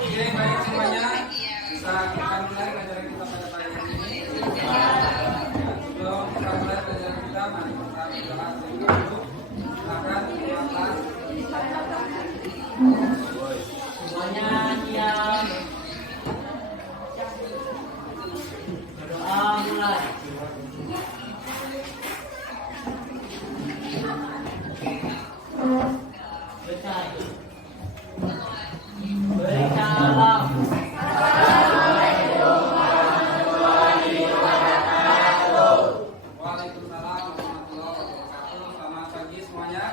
Oke, baik semuanya. Bisa kita mulai pelajaran kita pada pagi ini. Sebelum kita mulai pelajaran kita, mari kita berdoa terlebih dahulu. Silakan keluarlah. Semuanya diam. Berdoa mulai. Bersalam. Waalaikumsalam warahmatullahi wabarakatuh. Selamat pagi semuanya.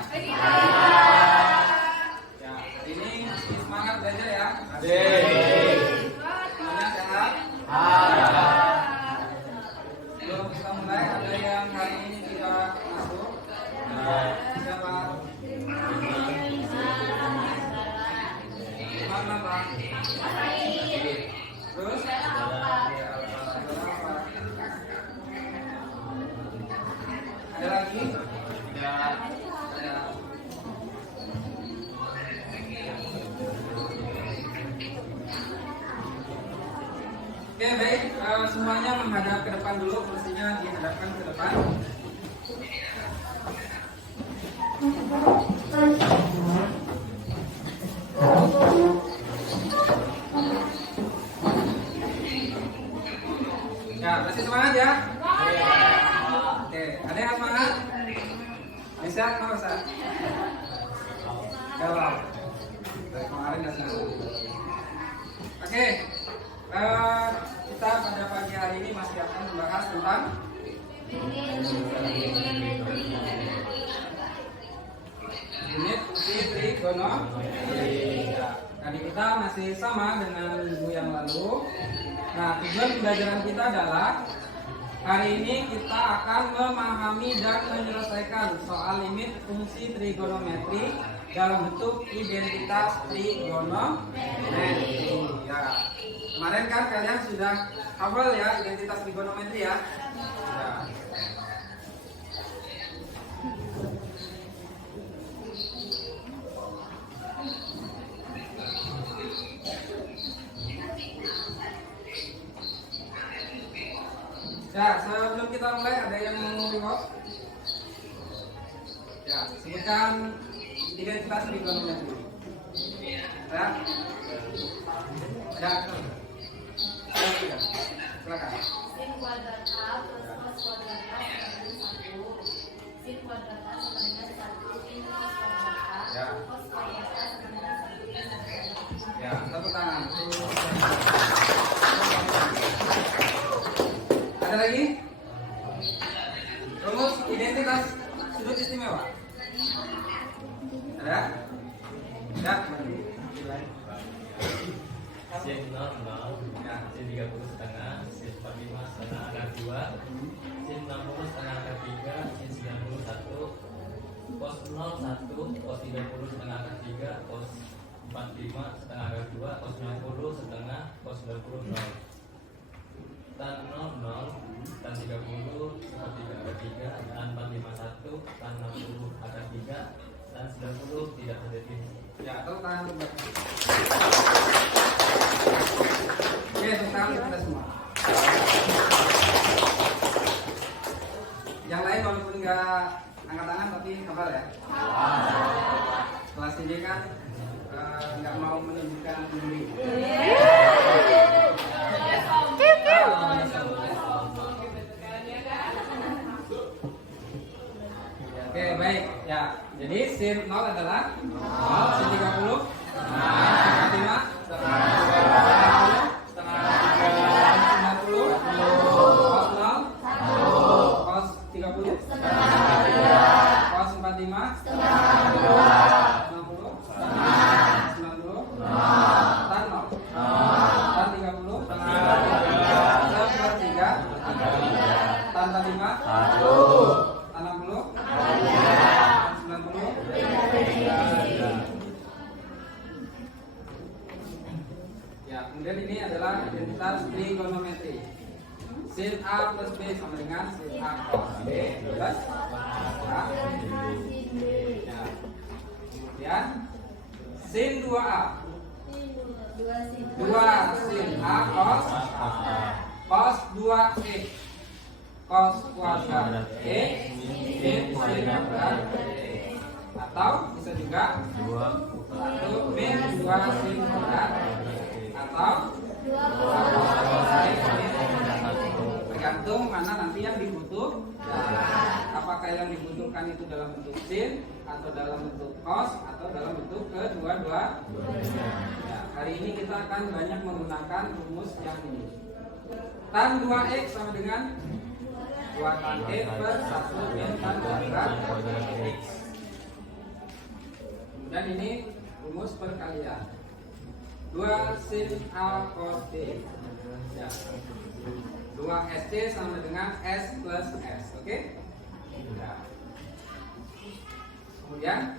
Ya, hari ini masih semangat belajar ya. Semuanya sehat. Sebelum kita mulai, ada yang hari ini tidak masuk? Siapa? Mana Pak? Terus? Ada lagi? Ada. Oke, baik. Semuanya menghadap ke depan dulu. Mestinya dihadapkan ke depan. Ya, masih semangat ya? Oke, ada yang semangat? Bisa? Nggak bisa? Galau. Dari kemarin nggak semangat. Oke, kita pada pagi hari ini masih akan membahas tentang unit fungsi trigonometri. Tadi kita masih sama dengan minggu yang lalu. Nah, tujuan pembelajaran kita adalah hari ini kita akan memahami dan menyelesaikan soal limit fungsi trigonometri dalam bentuk identitas trigonometri. Ya. Kemarin kan kalian sudah hafal ya identitas trigonometri ya. Ya. Ya, sebelum kita mulai ada yang mau jawab? Ya, sebutkan identitas trigonometri. Ya. Ya. Silakan. Sin kuadrat A plus cos kuadrat A sama dengan 1. Sin kuadrat A sama dengan 1 sin cos kuadrat A. Ya. Cos kuadrat A sama dengan 1 sin kuadrat A. Ya, tepuk tangan. Ada lagi? Rumus identitas sudut istimewa. Ada? Ya. Sin 0, 0, sin 30 setengah, sin 45 setengah akar 2, sin 60 setengah akar 3, sin 91, cos 0, 1, cos 30 setengah akar 3, cos 45 setengah akar 2, cos 60 setengah, cos 90, 0. Tan 0, 0, tan 30 sepertiga akar 3, tan 451, tan 60 akar 3, tan 90 tidak ada titik. Ya, tepuk tangan. Oke, tepuk tangan kita semua. Yang lain walaupun nggak angkat tangan tapi hafal ya. Kelas ini kan nggak mau menunjukkan diri. Oke, baik. Ya, jadi sin 0 adalah 0, sin 30, sin 45, setengah 90, cos 0, cos 30, cos 45, 90, 90, tan 0, tan 30, sepertiga, tan 45, tan 60, 90. Ya, kemudian ini adalah identitas trigonometri. Sin A plus B sama dengan sin A cos B plus A. Ya. Kemudian sin 2A. Dua 2 sin A cos cos 2X. Cos kuadrat X sin kuadrat X. Atau bisa juga 1 min 2 sin kuadrat atau 2 tergantung mana nanti yang dibutuhkan. Apakah yang dibutuhkan itu dalam bentuk sin atau dalam bentuk cos atau dalam bentuk kedua-dua. Ya, hari ini kita akan banyak menggunakan rumus yang ini. Tan 2x sama dengan 2 tan x per 1 min tan kuadrat x. Dan ini rumus perkalian. 2 sin A cos D. Ya. 2SC sama dengan S plus S. Oke? Ya. Kemudian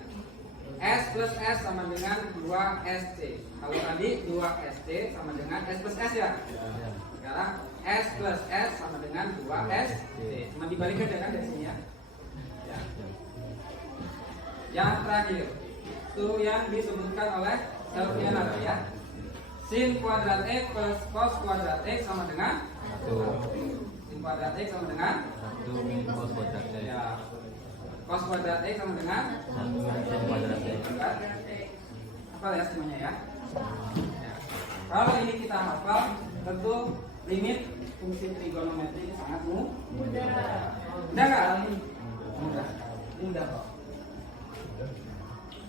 S plus S sama dengan 2SC. Kalau tadi 2SC sama dengan S plus S ya. Sekarang S plus S sama dengan 2SC. Cuma dibalik aja kan dari sini ya. Ya. Yang terakhir itu yang disebutkan oleh Selviana ya. Sin kuadrat X plus cos kuadrat X sama dengan 1. Sin kuadrat X sama dengan 1 min cos kuadrat X. Ya. Cos kuadrat X sama dengan 1 min sin kuadrat X. Hafal ya semuanya ya. Ya. Kalau ini kita hafal, tentu limit fungsi trigonometri ini sangat mudah. Mudah nggak? Mudah. Mudah kok.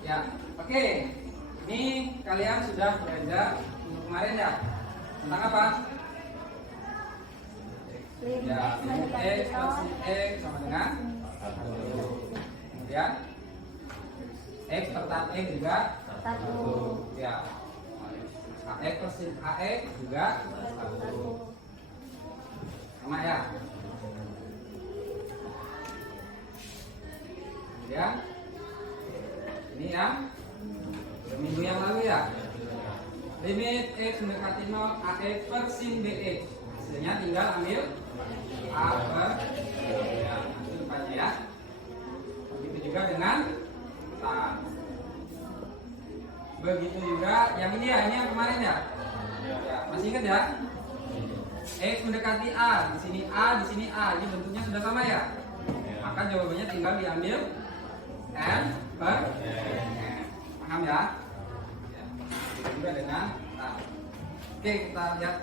Ya, oke. Ini kalian sudah belajar untuk kemarin ya. Tentang apa? Ya, limit X per sin X sama dengan 1. Kemudian X per tan X juga 1. Ya. AX per sin AX juga 1. Sama ya. Kemudian ini yang minggu yang lalu ya. Limit X mendekati 0 AX per sin BX. Hasilnya tinggal ambil A per ya, nanti depannya ya. Begitu juga dengan tan. Begitu juga yang ini ya, ini yang kemarin ya. Ya, masih ingat ya? X mendekati A, di sini A, di sini A. Ini bentuknya sudah sama ya? Maka jawabannya tinggal diambil N per N. Paham ya? Ya. Begitu juga dengan tan. Oke, kita lihat.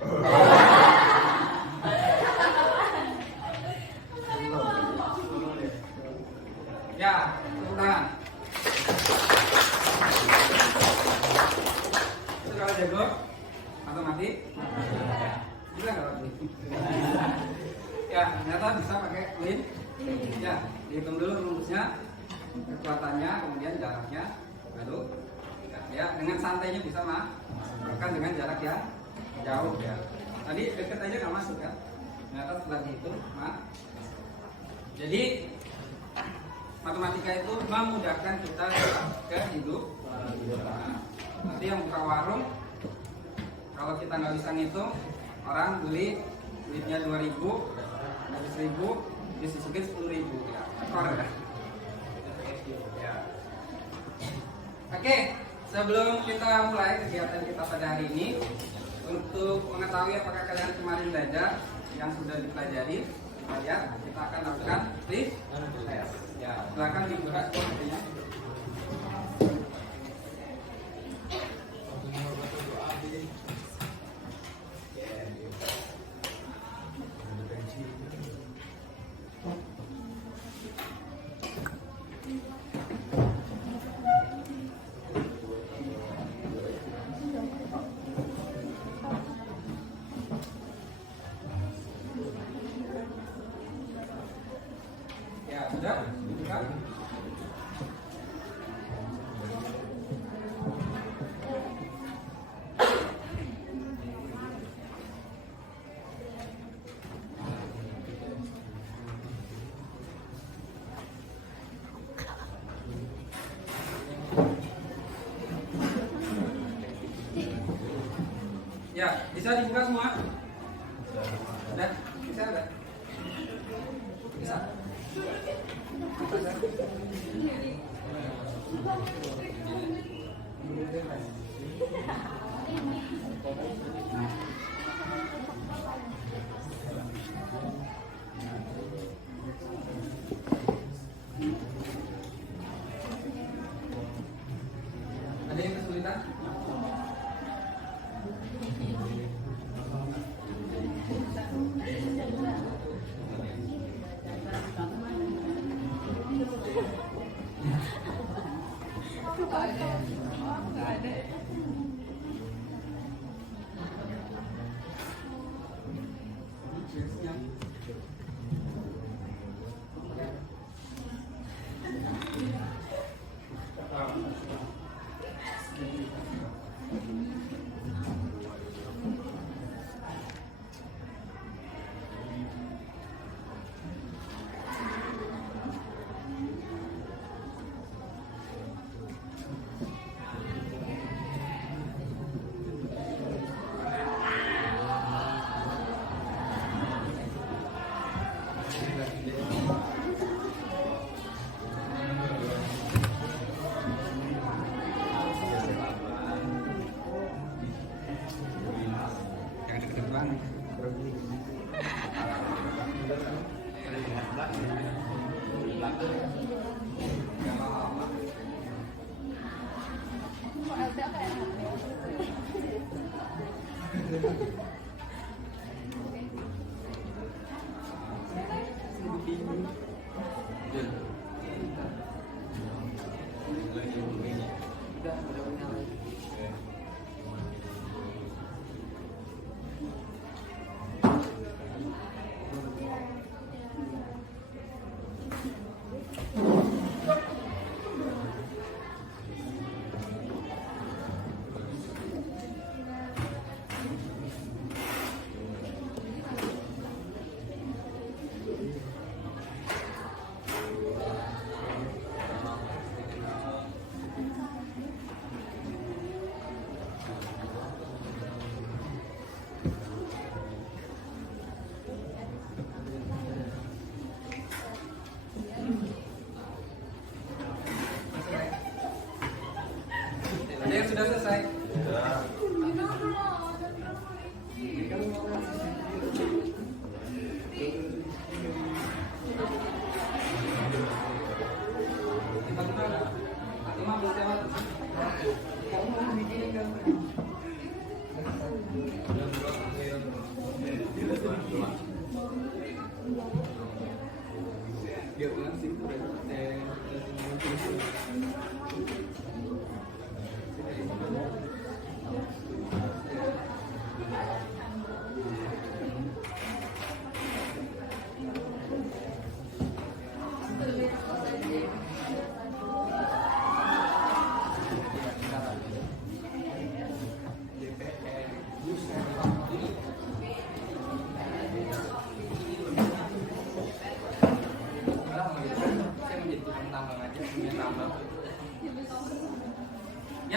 Ya, tepuk tangan. Itu kalau jago atau mati? Bisa nggak mati? Ya, ternyata bisa pakai lin. Ya, dihitung dulu rumusnya, kekuatannya, kemudian jaraknya, baru ya dengan santainya bisa bahkan dengan jarak yang jauh ya. Tadi deket aja nggak masuk ya. Ternyata setelah dihitung, jadi matematika itu memudahkan kita ke hidup. Nah, nanti yang buka warung, kalau kita nggak bisa ngitung, orang beli duitnya 2.000, habis 1.000, disusukin 10.000 ya. Ya. Oke, sebelum kita mulai kegiatan kita pada hari ini, untuk mengetahui apakah kalian kemarin belajar yang sudah dipelajari, kita akan lakukan tes. Ya, silakan dibuka sepertinya. Ya, sudah dibuka. Ya, bisa dibuka semua? Sudah? Bisa enggak? Bisa. Ada yang kesulitan?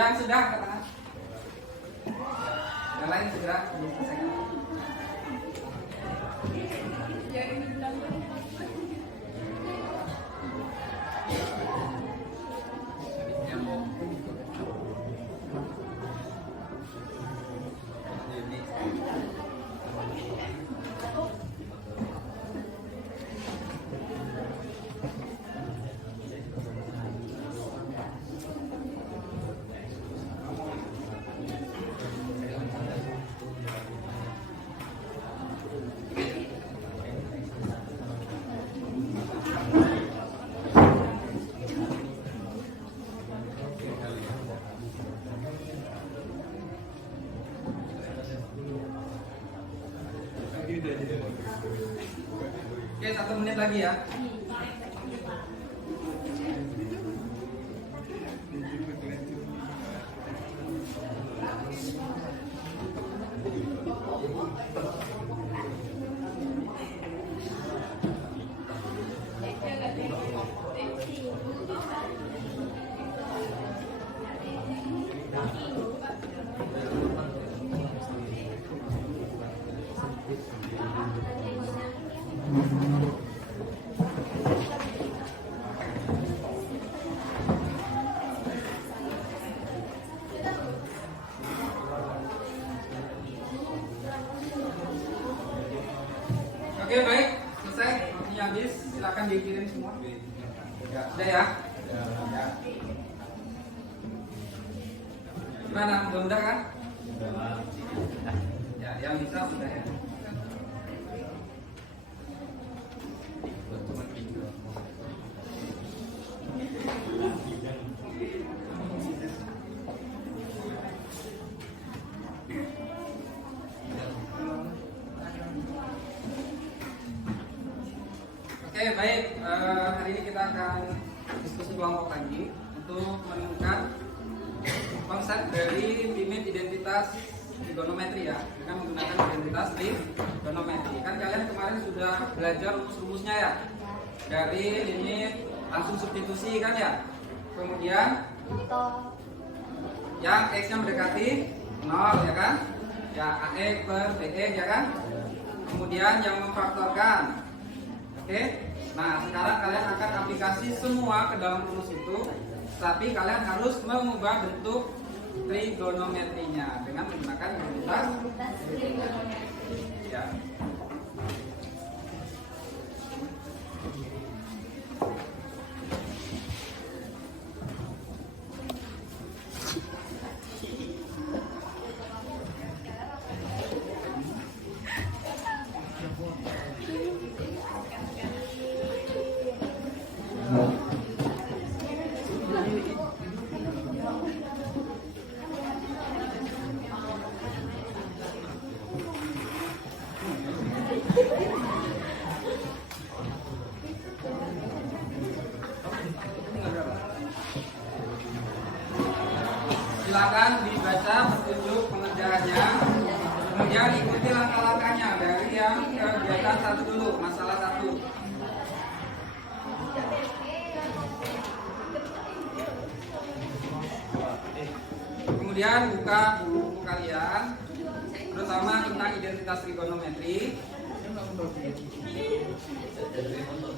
Yang sudah katakan. Yang lain segera diselesaikan. Oke, 1 menit lagi ya. Oke, baik, selesai. Waktunya habis. Silakan dikirim semua. Ya, sudah ya. Ya. Gimana? Mudah kan? Ya, yang bisa sudah ya. Oke, baik. Hari ini kita akan diskusi kelompok lagi untuk menemukan konsep dari limit identitas trigonometri ya, dengan menggunakan identitas trigonometri. Kan kalian kemarin sudah belajar rumus-rumusnya ya, dari limit langsung substitusi kan ya. Kemudian yang x-nya mendekati 0 ya kan, ya ax per bx ya kan. Kemudian yang memfaktorkan. Oke, nah sekarang kalian akan aplikasi semua ke dalam rumus itu, tapi kalian harus mengubah bentuk trigonometrinya dengan menggunakan identitas trigonometri. Ya. Silakan dibaca petunjuk pengerjaannya, kemudian ikuti langkah-langkahnya dari yang kegiatan 1 dulu, masalah 1. Kemudian buka buku kalian, terutama tentang identitas trigonometri.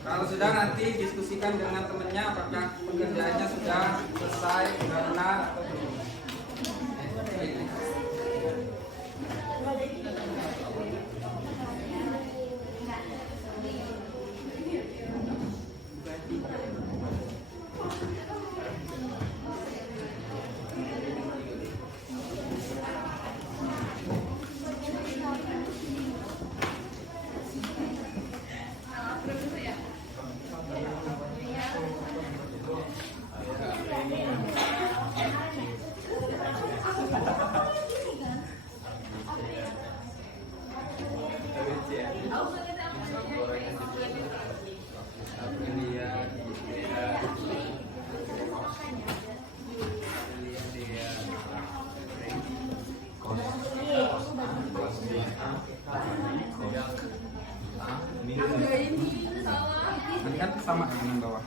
Kalau sudah, nanti diskusikan dengan temannya apakah pekerjaannya sudah selesai, sudah benar atau belum. Nanti kan sama dengan bawah.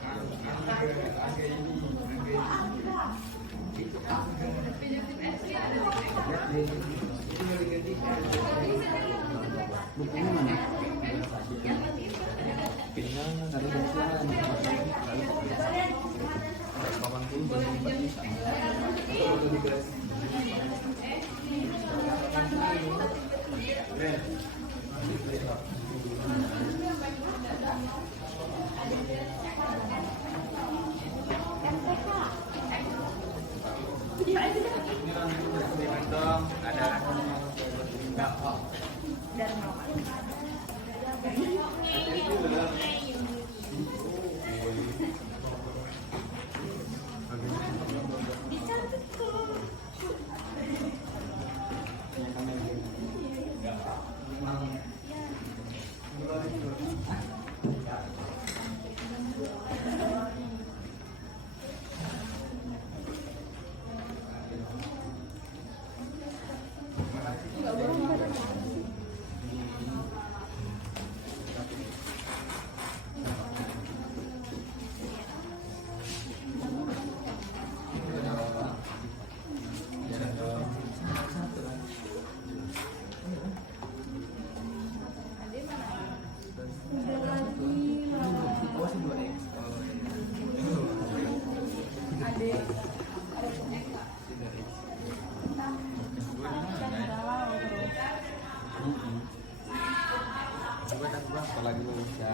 Apalagi lu ya.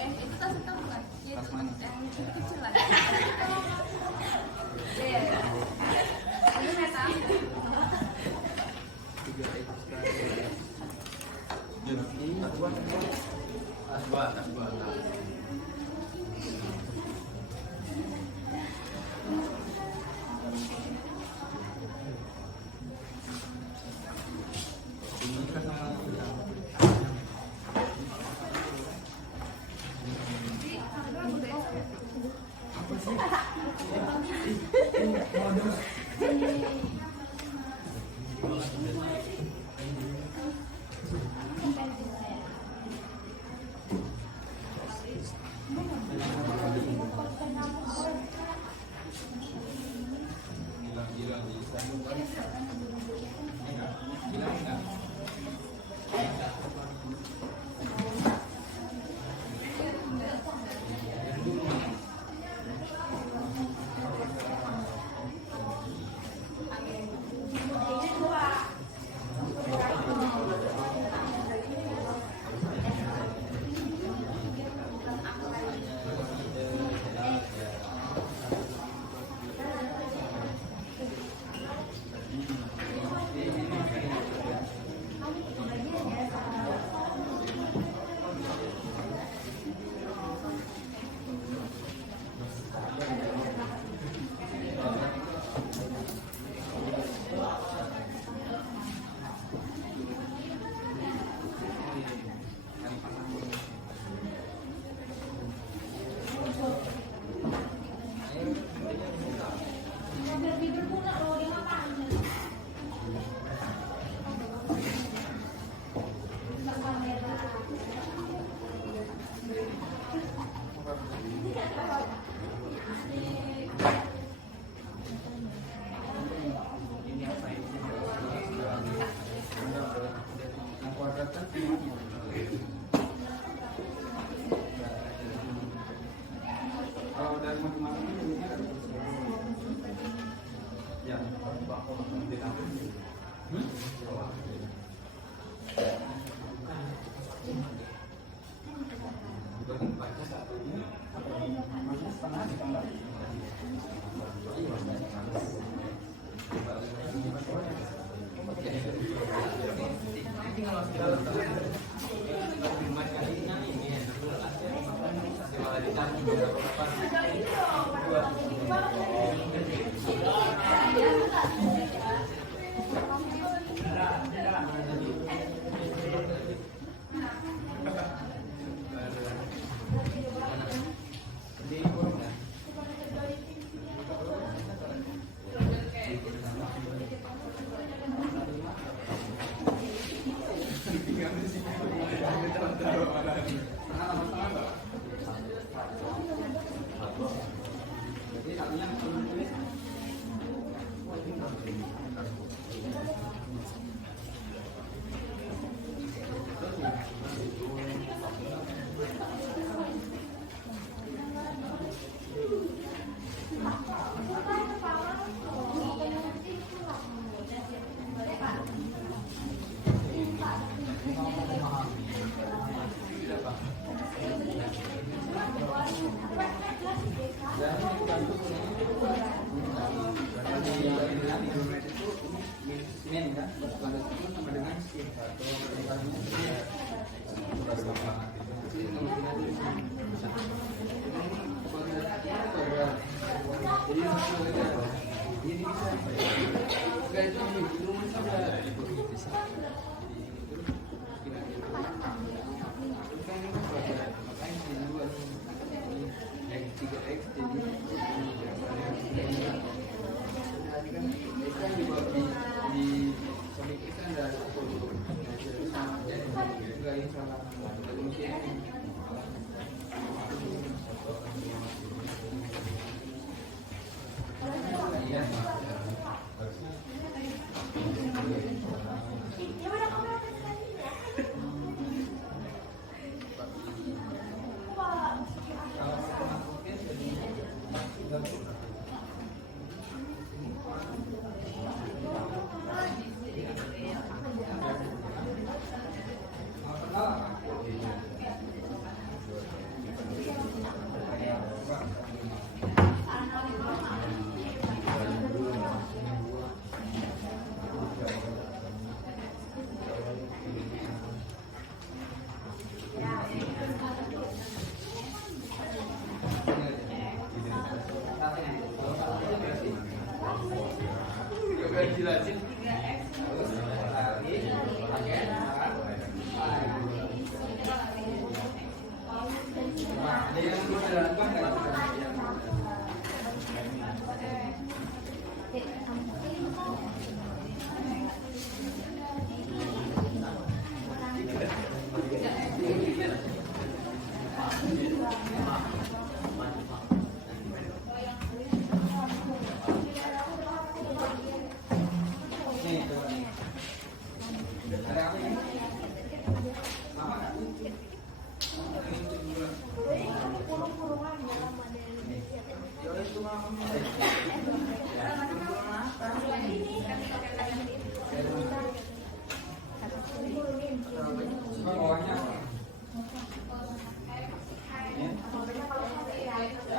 Itu tas hitam bukan? Tas mana? Yang kecil lah. Iya. Ini meta. Asbah.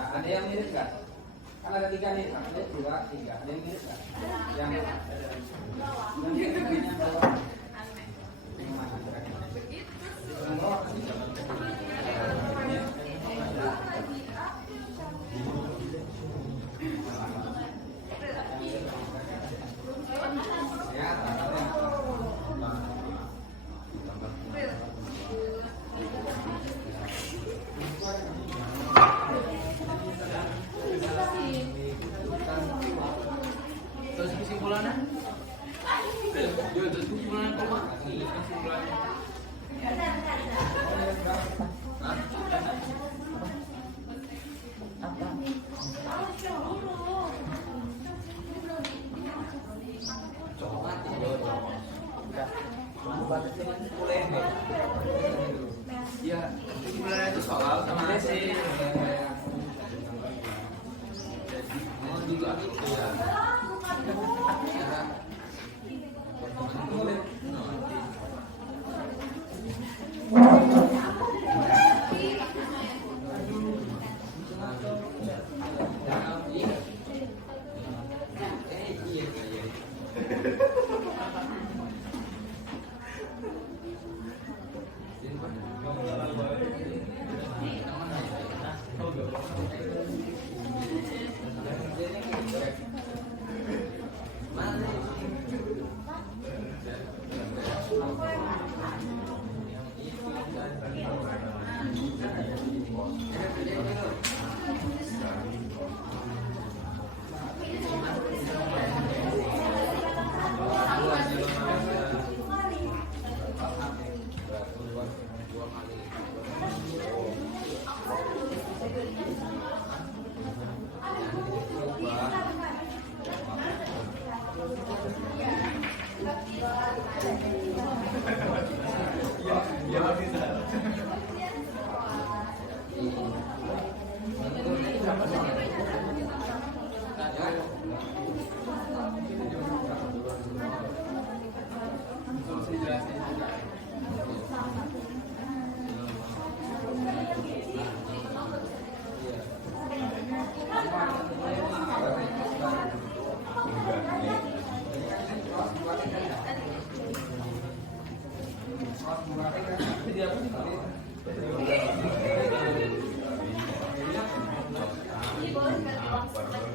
Ada yang mirip nggak? Kan ada 3 nih, 1, 2, 3. Ada yang mirip nggak? Yang miripnya bawah. Yang mana? Yang bawah pasti. Ya, Terus kesimpulannya? Terus kesimpulannya koma? Kesimpulannya? Ya, kesimpulannya itu soal sama hasil. Oh, dulu aku ya.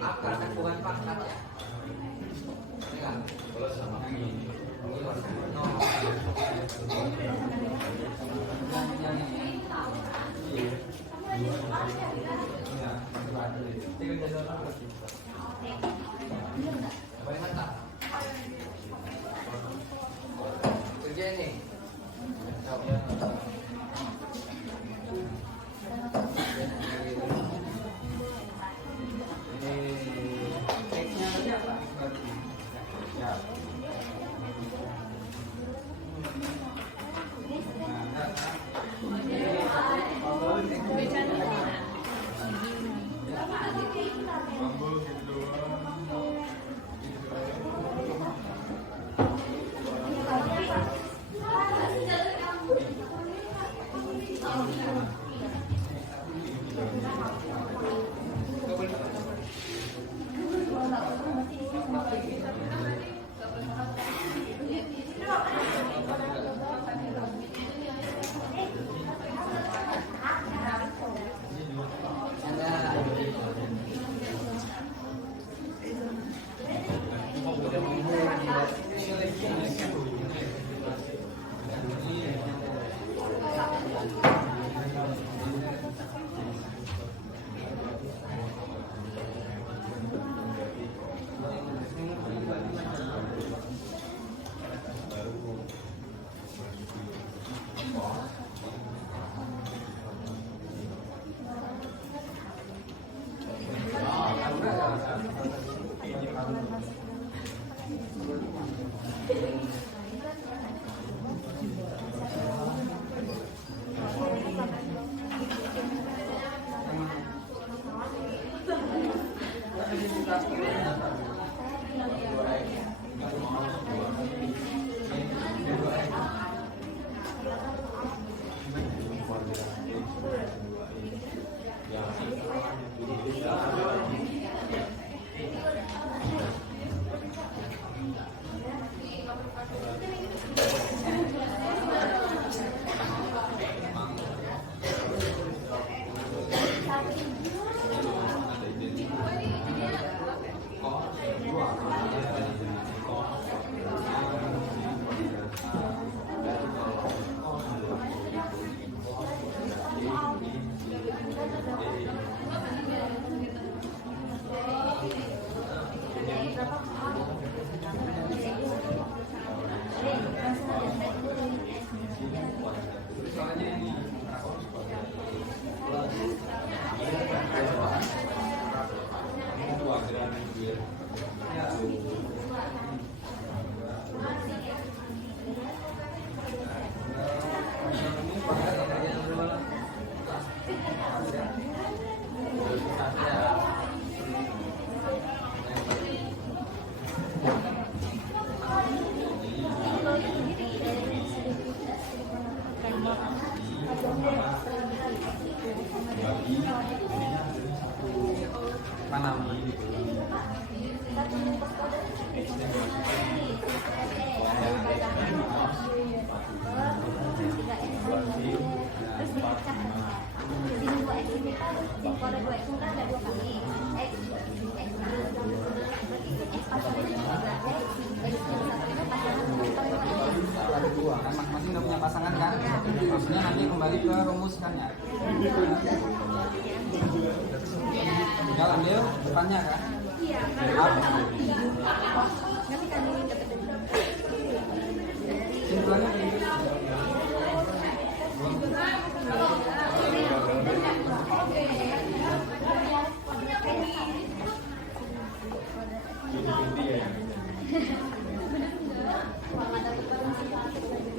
Akar bukan pangkat ya. Kerja nih. Teksnya tadi apa? Ya. Panama. Dua kan masing-masing udah punya pasangan kan, maksudnya nanti kembali ke rumus kan ya. Tinggal ambil depannya kan. Simpulannya begini.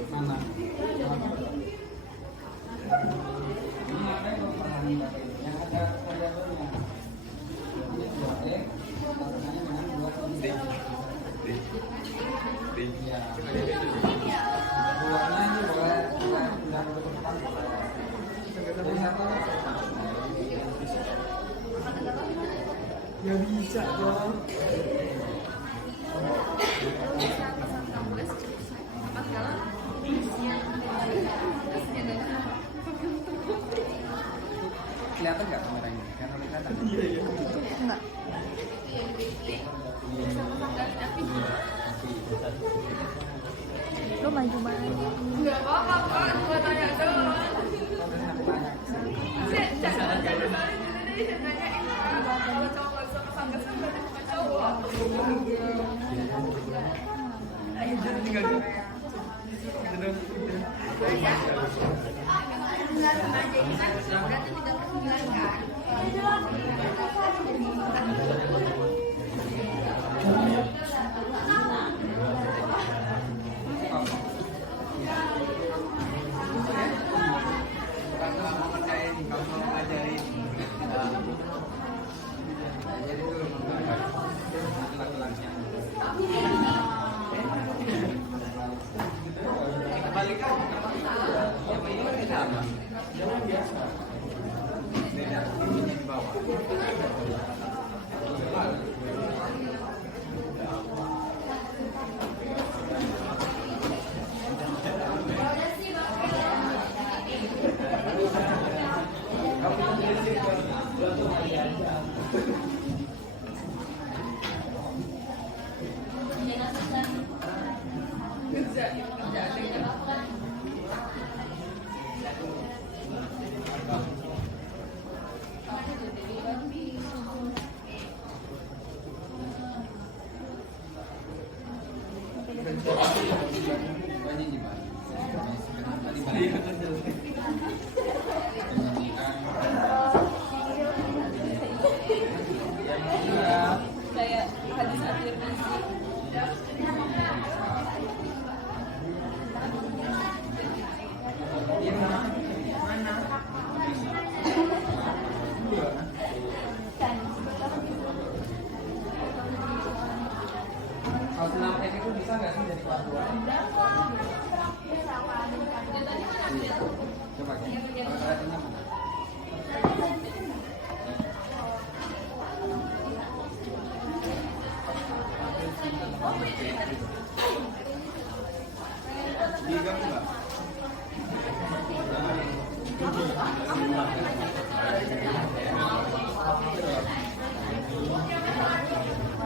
Mana? Ini ada yang yang ada variabelnya. Ini 2x, pasangannya dengan 2 ya. Bulannya ini boleh pindah ke depan. Jadi satu. Ya bisa dong. Kelihatan nggak kameranya? Kan kelihatan. Enggak. Lo maju banget. Enggak apa-apa kan, gua tanya doang. Jangan kalau cowok sama sanggasan berarti bukan cowok. Ayo jangan tinggal dulu. Kayak hadis afirmasi. Kalau senam tek itu bisa nggak sih jadi kelas 2? Coba kalau saya senam. Digabung nggak?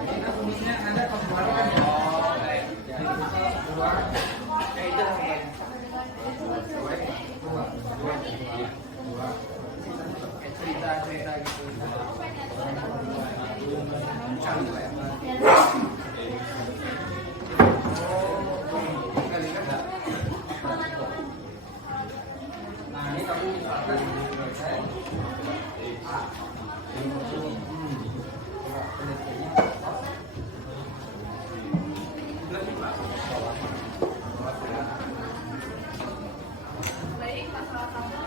Ini kan rumusnya ada kelas 2 kan ya? Oh, baik. Jadi kelas 2 Kayak itu apa? Kayak cerita-cerita gitu. Bukan gitu ya? Kali kan nggak? Nah ini kamu misalkan saya Berarti Pak. Baik, masalah kamu.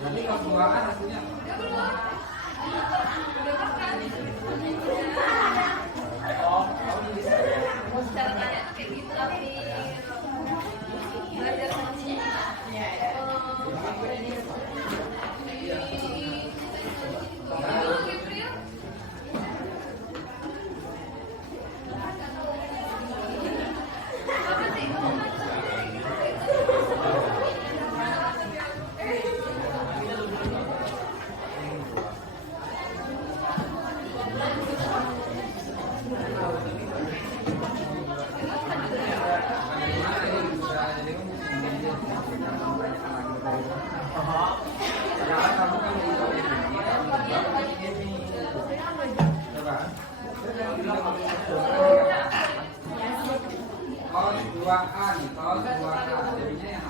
Nanti kalau buahan hasilnya Cara tanya kayak gitu tapi belajar sama sini. Kaos 2A nih, kaos 2A jadinya yang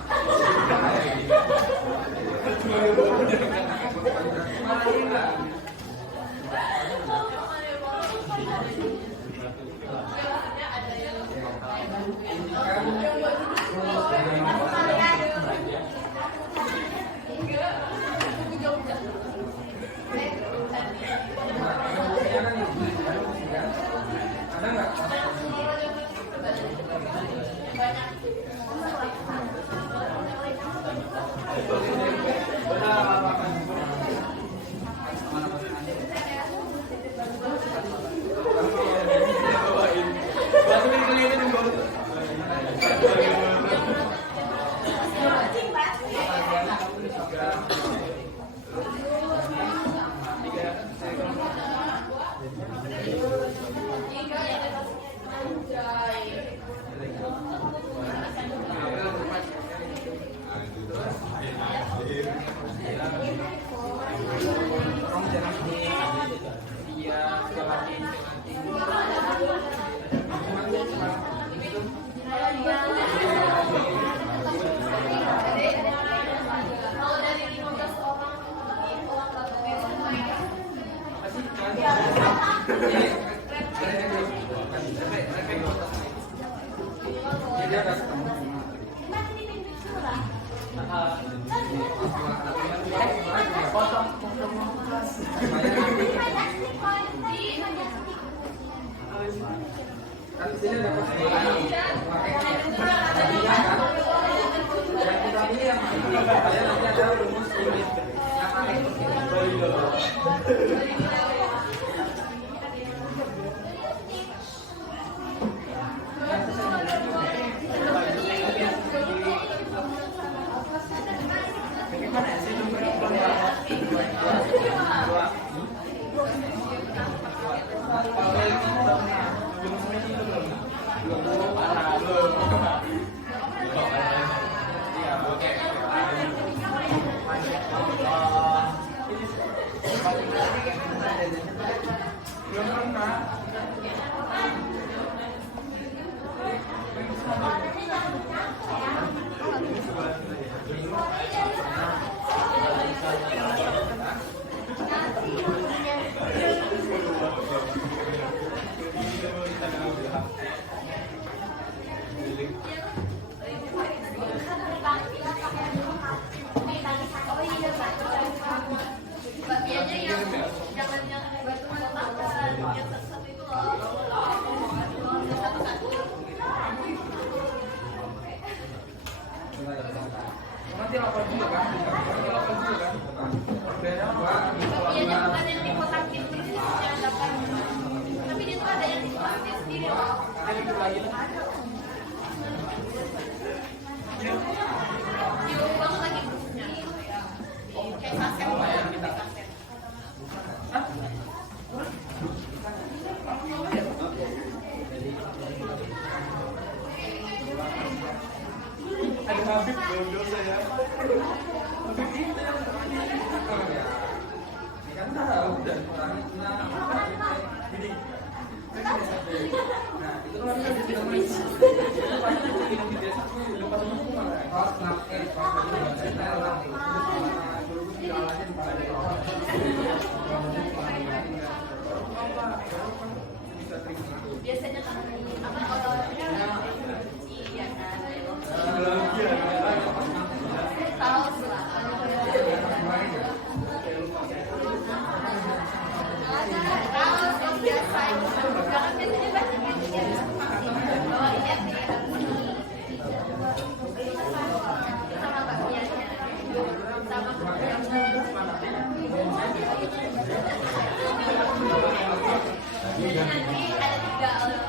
Kan di sini ada persembahan. Yang kita pilih yang mana? Supaya nanti ada rumus ini. Nanti lapor dulu kan? Kopiannya bukan yang di kotak itu yang dapat. Tapi dia tuh ada yang di kotak sendiri loh. Jauh banget lagi busnya. Kayak saset banget di kaset. Ada Habib bodoh saya. Habib itu yang kan tahu dan orangnya gini. Nah, itu kan kita tidak bisa. Itu pasti minum di desa tuh lupa sama semua. Pas nakes, pas kita orang dulu jalannya di pada Biasanya kan apa orang-orangnya iya kan. Tahu lah. Kalau biasa itu kan biasanya banyak yang bawa identitas sama bakpianya sama nanti ada 3 orang.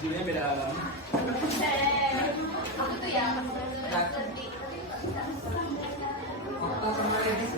Judulnya beda alam. Aku tuh ya. Okta sama Redis.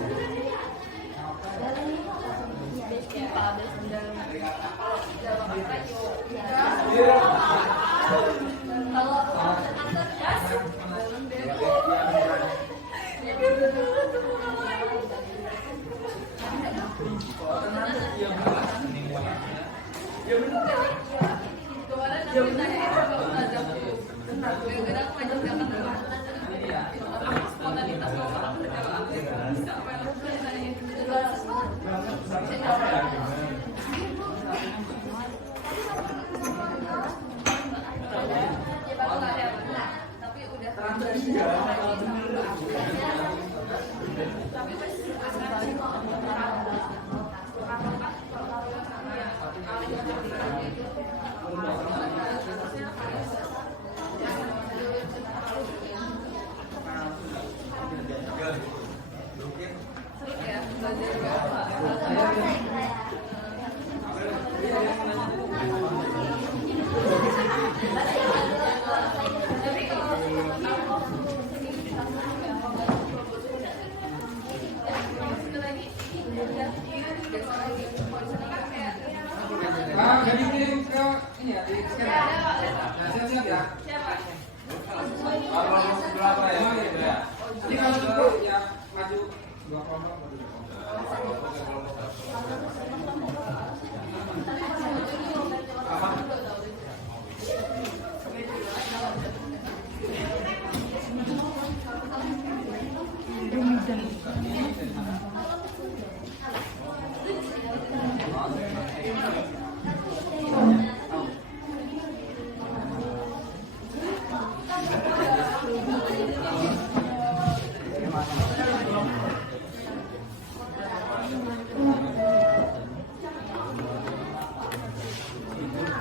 Udah dikirim ke ini ya, di scan. Nah, siap-siap ya. Kalau berapa ya? Jadi kalau ya maju 2 kelompok.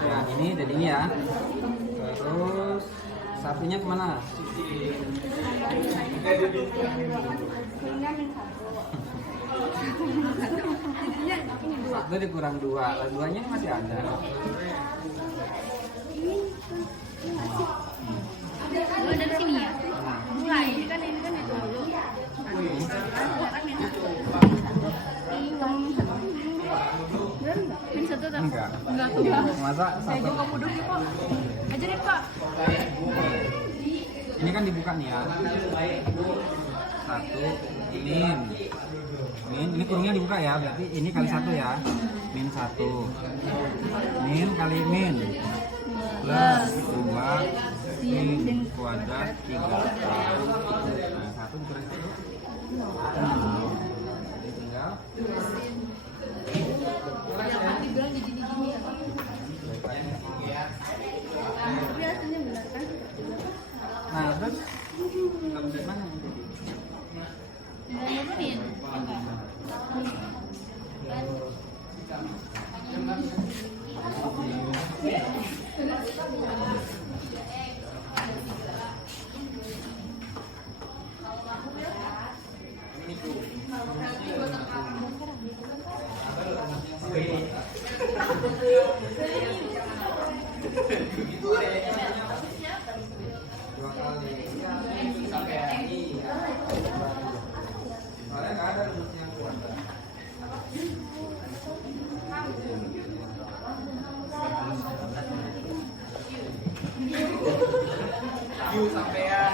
Ya, ini dan ini ya. Terus satunya kemana? Satu dikurang 2, duanya masih ada. Dua dari sini ya? Dua, ini kan itu dulu. Min satu tak? Enggak. Enggak tuh. Masa satu? Kamu duduk ya, Pak. Ajarin, Pak. Ini kan dibuka nih ya. 1 min. Ini kurungnya dibuka ya. Berarti ini kali 1 ya. Min 1. Min kali min. Plus 2 min kuadrat 3. Nah, 1 dikurang 1. Jadi tinggal Dibilang di gini-gini ya, Pak. Tapi hasilnya benar kan? nah, terus gimana? Enggak nurunin. Dua kali. Soalnya nggak ada rumusnya yang kuat. Q sampean.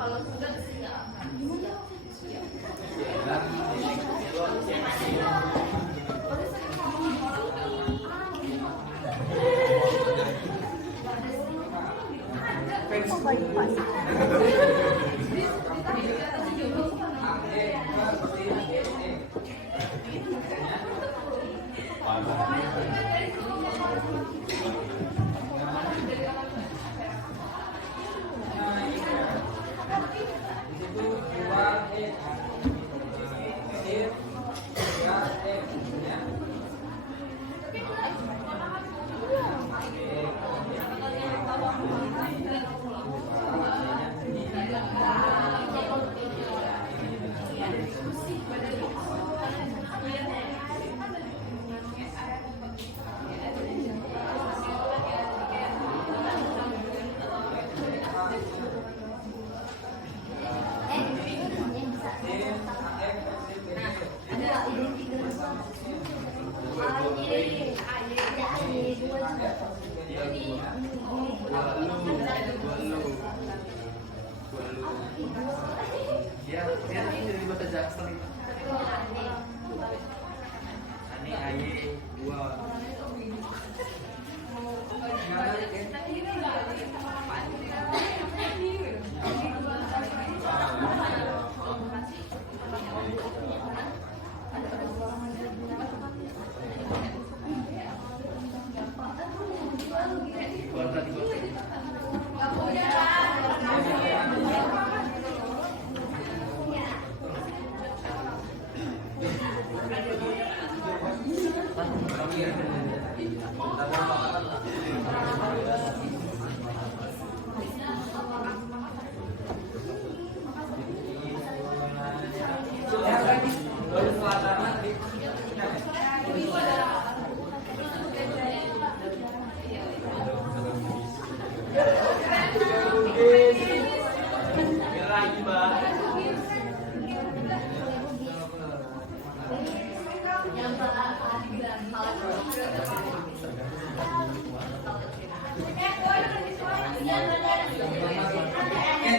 Kalau sudah siap. Dia tapi dari bahasa Jaksel itu. Ani aye dua.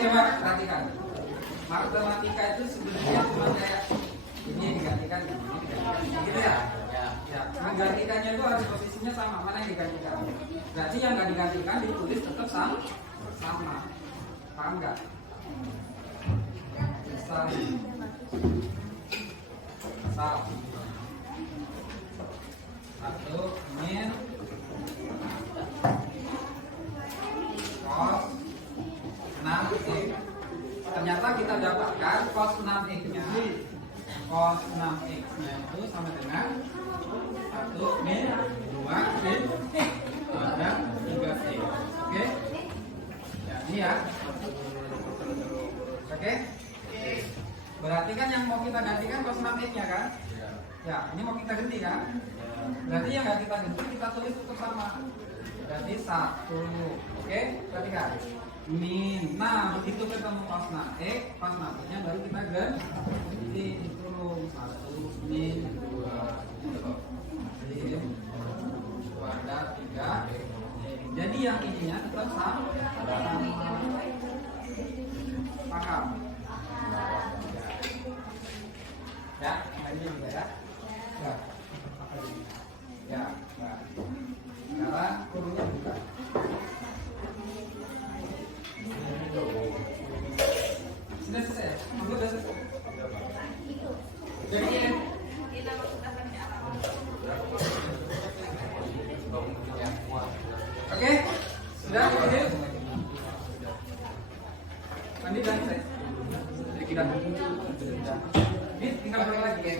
Coba perhatikan. Matematika itu sebenarnya cuma kayak ini digantikan ini digantikan. Gitu ya? Ya, menggantikannya itu harus posisinya sama, mana yang digantikan. Berarti yang nggak digantikan ditulis tetap sama. Paham nggak? Misal satu min cos 6x. Ternyata kita dapatkan cos 6x-nya. Cos 6x-nya itu sama dengan 1 min 2 min ada 3x. Oke? Ya, ini ya. Oke? Berarti kan yang mau kita gantikan cos 6x-nya kan? Ya, ini mau kita ganti kan? Berarti yang nggak kita ganti kita tulis tetap sama. Berarti 1. Oke? Perhatikan. Min. Nah, begitu ketemu cos 6x, cos 6x-nya baru kita ganti itu 1 min 2 min kuadrat 3. Jadi yang ininya tetap sama. Paham? Ya, ini juga ya. Ya. Ya, nah. Sekarang kurungnya buka. Sudah selesai ya? Sudah selesai. Jadi oke, sudah hadir. Mandi dan selesai. Jadi kita ini tinggal berapa lagi ya?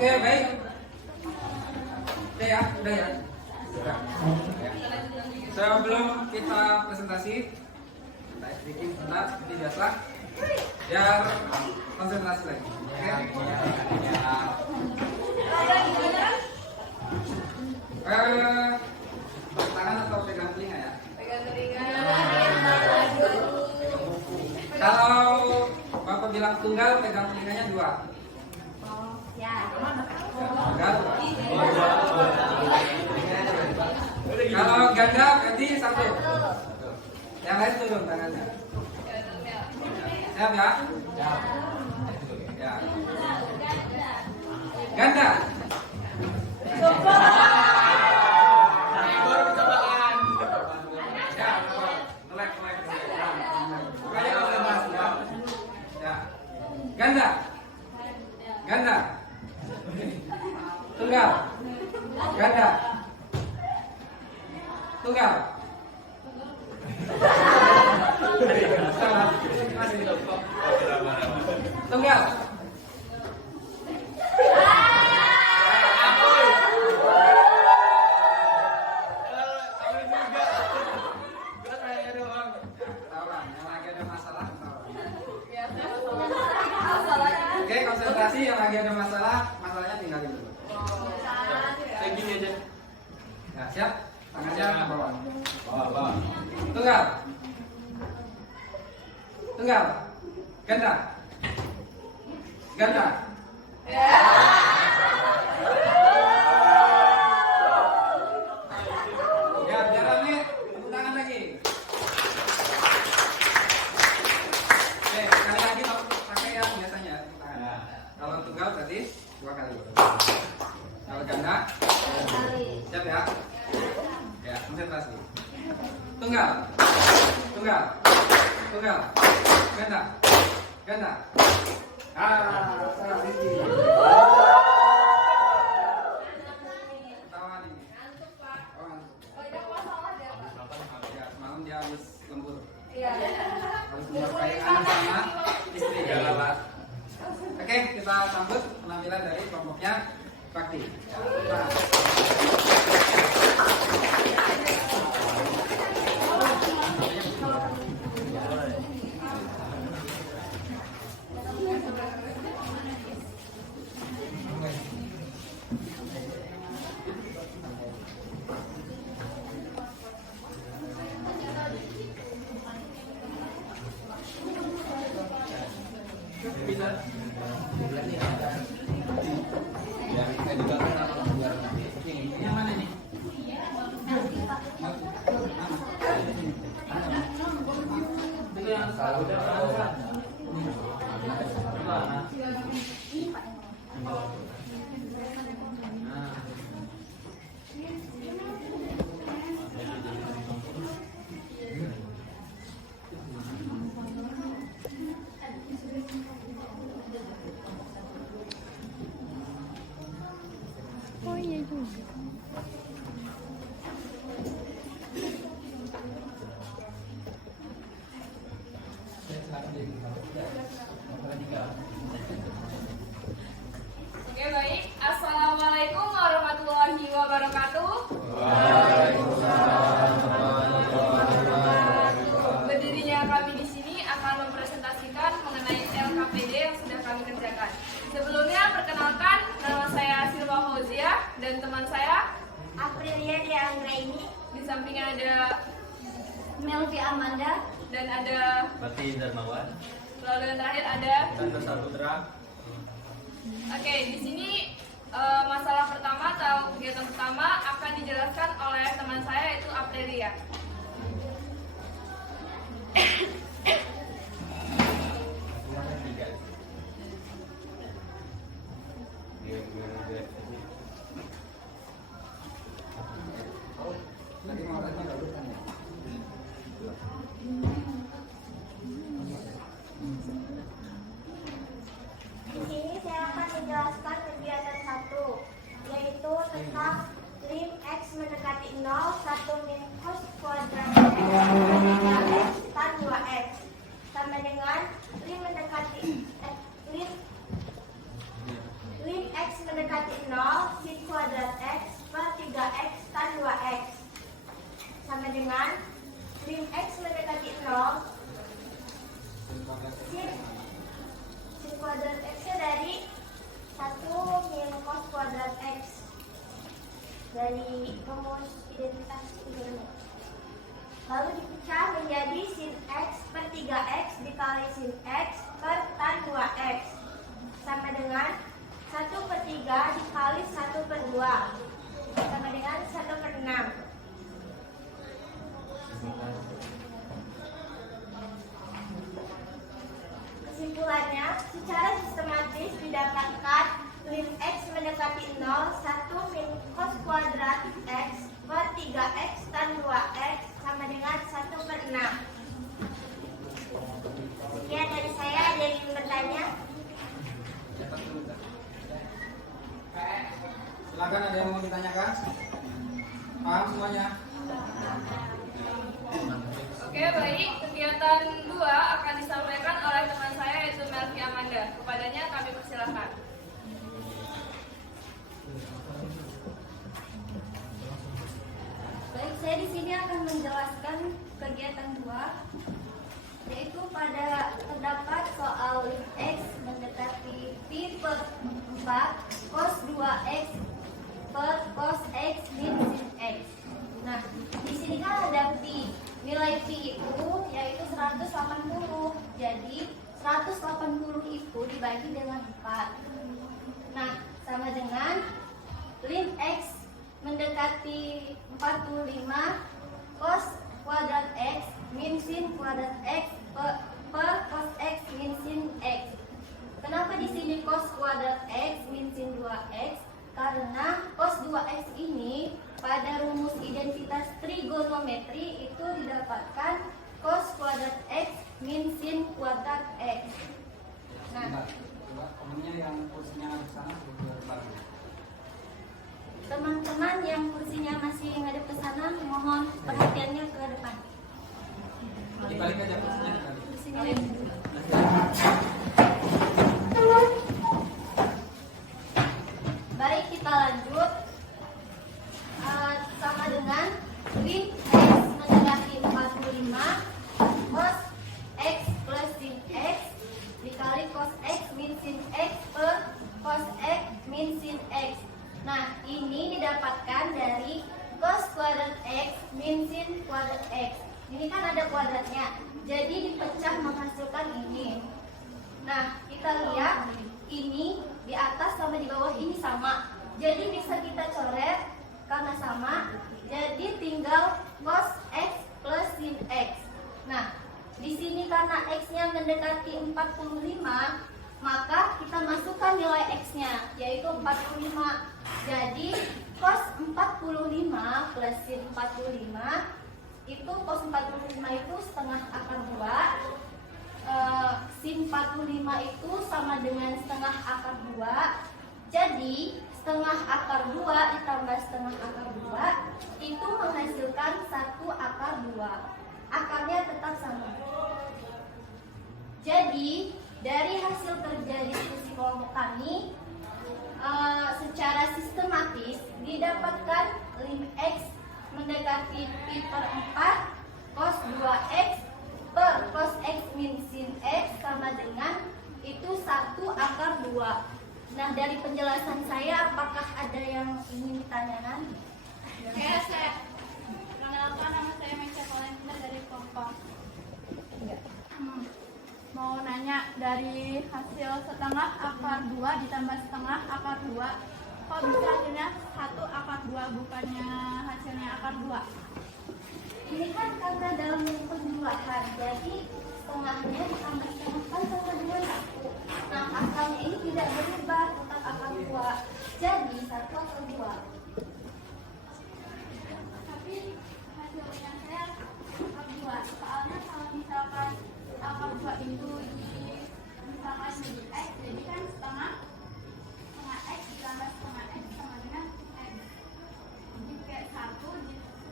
Oke, baik. Udah ya, udah ya. Sudah. Sebelum kita presentasi, kita sedikit sebentar seperti biasa. Biar konsentrasi lagi. Oke. Tangan atau pegang telinga ya? Pegang telinga. Kalau Bapak bilang tunggal, pegang telinganya 2. Oh, ya. Tunggal. Kalau ganda berarti 1. Yang lain turun tangannya. Siap ya? Ya. Ganda. Ganda. Ganda. Tunggal. Ganda. Tunggal. Tunggal. Ketahuan, yang lagi ada masalah ketahuan. Oke, konsentrasi, yang lagi ada masalah, masalahnya tinggalin dulu. Kayak gini aja. Nah, siap? Tangannya ke bawah. Bawah. Tunggal. Tunggal. Ganda. Ganda. Ya, biar rame, tepuk tangan lagi. Oke, sekali lagi pakai yang biasanya. Tangan. Kalau tunggal berarti 2 kali. Kalau ganda, siap ya? Ya, konsentrasi. Tunggal. Tunggal. Tunggal. Ganda. Ganda. Salah Rizky. Ketahuan ini. Oh, ngantuk. Ya, semalam dia habis lembur. Harus memakai anak sama istri. Oke, kita sambut penampilan dari kelompoknya Bakti. Nah. Yang mana nih? Itu yang salah udah kan? Oh iya juga. Oke baik, Assalamualaikum warahmatullahi wabarakatuh. Berdirinya kami di sini akan mempresentasikan mengenai LKPD yang sudah kami kerjakan. Sebelumnya perkenalkan, nama saya Silva Fauzia dan teman saya Aprilia di Anggraini, di sampingnya ada Melvi Amanda, dan ada Mati Darmawan. lalu yang terakhir ada. Tanda Saputra. Oke, di sini masalah pertama atau kegiatan pertama akan dijelaskan oleh teman saya yaitu Aprilia. Tadi mau tanya nggak urutan ya? Di sini saya akan menjelaskan kegiatan 1, yaitu tentang lim X mendekati 0, 1 min cos kuadrat X, 3X tan 2X. Sama dengan lim mendekati lim X mendekati 0, sin kuadrat X per 3X tan 2X. Sama dengan lim X mendekati 0, sin kuadrat X-nya dari 1 min cos kuadrat X dari rumus identitas trigonometri. Lalu dipecah menjadi sin X per 3X dikali sin X per tan 2x sama dengan 1/3 dikali 1/2 sama dengan 1/6. Kesimpulannya, secara sistematis didapatkan lim x mendekati 0, 1 min cos kuadrat x per 3x tan 2x sama dengan 1/6. Sekian dari saya, ada yang ingin bertanya? Silakan, ada yang mau ditanyakan? Paham semuanya? Oke, baik. Kegiatan 2 akan disampaikan oleh teman saya yaitu Melvi Amanda. Kepadanya kami persilakan. Baik, saya di sini akan menjelaskan kegiatan 2, yaitu pada terdapat soal lim x mendekati pi per 4 cos 2x per cos x min sin x. Nah, di sini kan ada pi. Nilai pi itu yaitu 180. Jadi 180 itu dibagi dengan 4. Nah, sama dengan lim x mendekati 45 cos kuadrat x min sin kuadrat x per cos x min sin x. Kenapa di sini cos kuadrat x min sin 2x? Karena cos 2x ini pada rumus identitas trigonometri itu didapatkan cos kuadrat x min sin kuadrat x. Nah, Coba temennya yang kursinya di sana ke depan. teman-teman yang kursinya masih ngadep ke sana, mohon perhatiannya ke depan. Dibalik aja kursinya dibalik. Kursinya baik, kita lanjut. Sama dengan lim x mendekati 45 cos x plus sin x dikali cos x min sin x per cos x min sin x. Nah, ini didapatkan dari cos kuadrat x min sin kuadrat x. Ini kan ada kuadratnya, jadi dipecah menghasilkan ini. Nah, kita lihat ini di atas sama di bawah ini sama. Jadi bisa kita coret karena sama. Jadi tinggal cos x plus sin x. Nah, di sini karena x-nya mendekati 45, maka kita masukkan nilai x-nya yaitu 45. Jadi cos 45 plus sin 45 itu cos 45 itu setengah akar 2. Sin 45 itu sama dengan setengah akar 2. Jadi setengah akar 2 ditambah setengah akar 2 itu menghasilkan 1 akar 2. Akarnya tetap sama. Jadi dari hasil kerja diskusi kelompok kami, secara sistematis didapatkan lim x mendekati pi per 4 cos 2x per cos x min sin x sama dengan itu 1 akar 2. Nah, dari penjelasan saya, apakah ada yang ingin ditanyakan? Oke, saya perkenalkan, nama saya Mecha Valentina dari kelompok. Mau nanya, dari hasil setengah akar 2 ditambah setengah akar 2, kok bisa hasilnya 1 akar 2 bukannya hasilnya akar 2? Ini kan karena dalam penjumlahan, jadi setengahnya ditambah setengah kan sama dengan 1. Nah, akarnya ini tidak berubah, tetap akar 2. Jadi 1 akar 2. Tapi hasilnya saya akar 2. Soalnya kalau misalkan akar 2 itu misalkan jadi x, jadi kan setengah x ditambah setengah x sama dengan x. Jadi kayak 1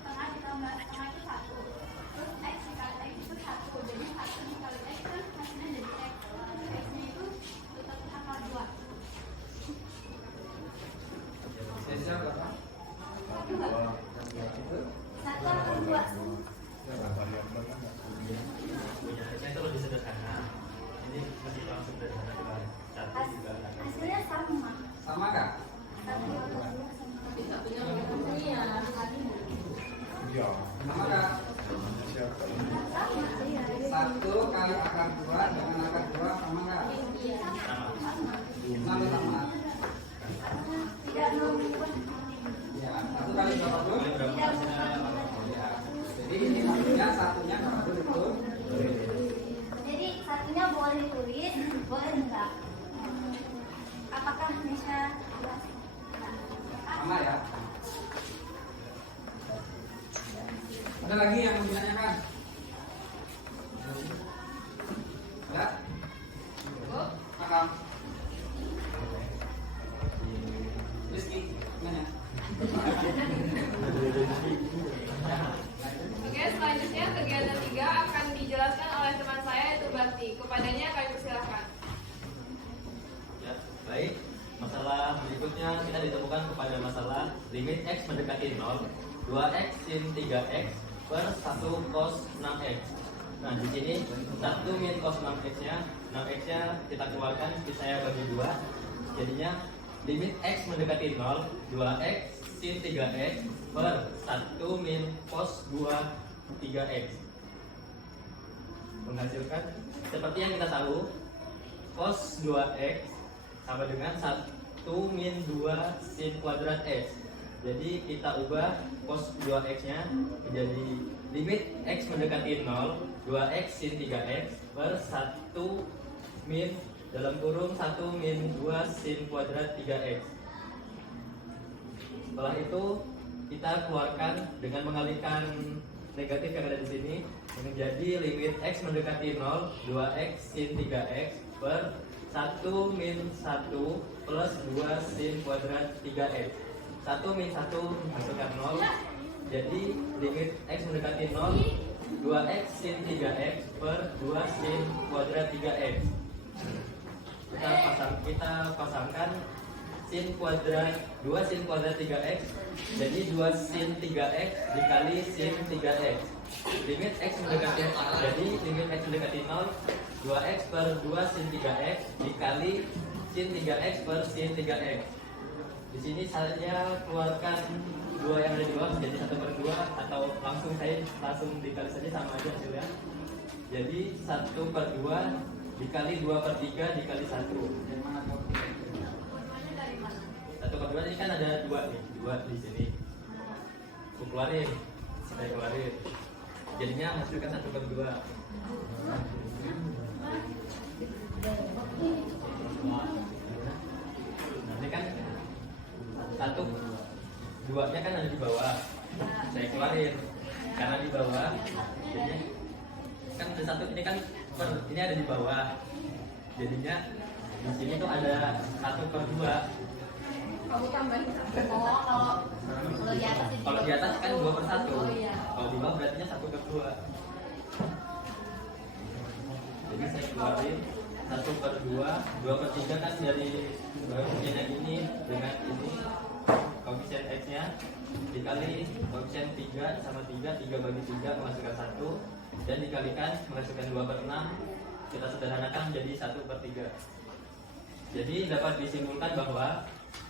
setengah ditambah setengah itu 1. Terus x dikali x itu 1. Jadi 1 dikali x kan hasilnya jadi x. X-nya itu tetap akar 2. Spesial berapa? 1 akar 2. Biasanya itu lebih sederhana. Ini masih langsung sederhana dengan satu juga. Hasilnya sama. Sama kak? 1 akar 2 sama. Sama kak? Sama, iya. 1 kali akar 2 dengan akar 2 sama kak? selanjutnya kita ditemukan kepada masalah limit X mendekati 0, 2X sin 3X per 1 cos 6X. Nah, di sini 1 min cos 6X-nya, 6X-nya kita keluarkan, saya bagi 2. Jadinya limit X mendekati 0, 2X sin 3X per 1 min cos 3X. Menghasilkan seperti yang kita tahu, cos 2X sama dengan 1 min 2 sin kuadrat X. Jadi kita ubah cos 2X-nya menjadi limit X mendekati 0, 2X sin 3X per 1 min dalam kurung 1 min 2 sin kuadrat 3X. Setelah itu kita keluarkan dengan mengalihkan negatif yang ada di sini menjadi limit X mendekati 0, 2X sin 3X per 1 min 1 plus 2 sin kuadrat 3X. 1 min 1 masukkan 0. Jadi limit X mendekati 0, 2X sin 3X per 2 sin kuadrat 3X. Kita pasangkan sin kuadrat 2 sin kuadrat 3X. Jadi 2 sin 3X dikali sin 3X. Limit X mendekati, jadi limit X mendekati 0, 2X per 2 sin 3X dikali sin 3X per sin 3X. Di sini saya keluarkan 2 yang ada di bawah menjadi 1 per 2, atau langsung dikali saja, sama aja hasilnya. Jadi 1 per 2 dikali 2 per 3 dikali 1. 1 per 2 ini kan ada 2 nih, 2 di sini. Saya keluarin. Jadinya hasilkan 1 per 2. Nanti kan 1, 2-nya kan ada di bawah. Saya keluarin karena di bawah. Jadinya kan ada 1, ini kan ini ada di bawah. Jadinya di sini tuh ada 1 per 2. Kamu tambahin satu. Kalau di atas kan 2 per 1. Oh, iya. Kalau di bawah berarti 1 per 2. Jadi saya keluarin 1 per 2, 2 per 3 kan dari koefisien ini dengan ini, koefisien X-nya dikali koefisien 3 sama 3, 3 bagi 3 menghasilkan 1, dan dikalikan menghasilkan 2 per 6. Kita sederhanakan menjadi 1 per 3. Jadi dapat disimpulkan bahwa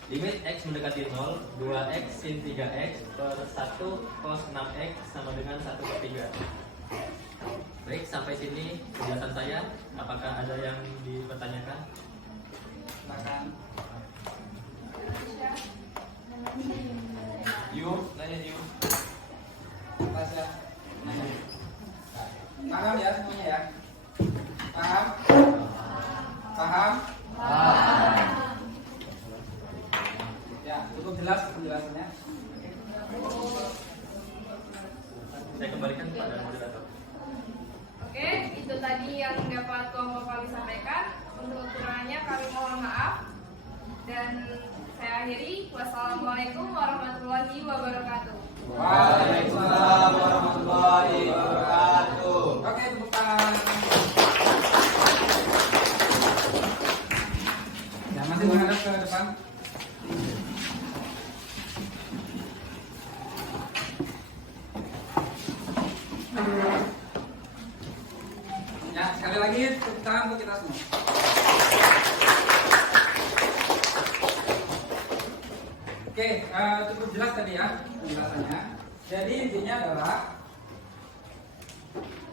limit X mendekati 0, 2X sin 3X per 1 cos 6X sama dengan 1 per 3. Baik, sampai sini penjelasan saya. Apakah ada yang dipertanyakan? Silakan. Yuk, nanya yuk. Tasya. Paham ya semuanya ya? Paham? Paham? Ya, cukup jelas penjelasannya. Saya kembalikan kepada moderator. Oke, itu tadi yang dapat kelompok kami sampaikan. Untuk kekurangannya kami mohon maaf. Dan saya akhiri. Wassalamualaikum warahmatullahi wabarakatuh. Waalaikumsalam warahmatullahi wabarakatuh. Oke, tepuk tangan. Ya, masih menghadap ke depan. Ya, sekali lagi tepuk tangan untuk kita semua. Oke, cukup jelas tadi ya penjelasannya. Jadi intinya adalah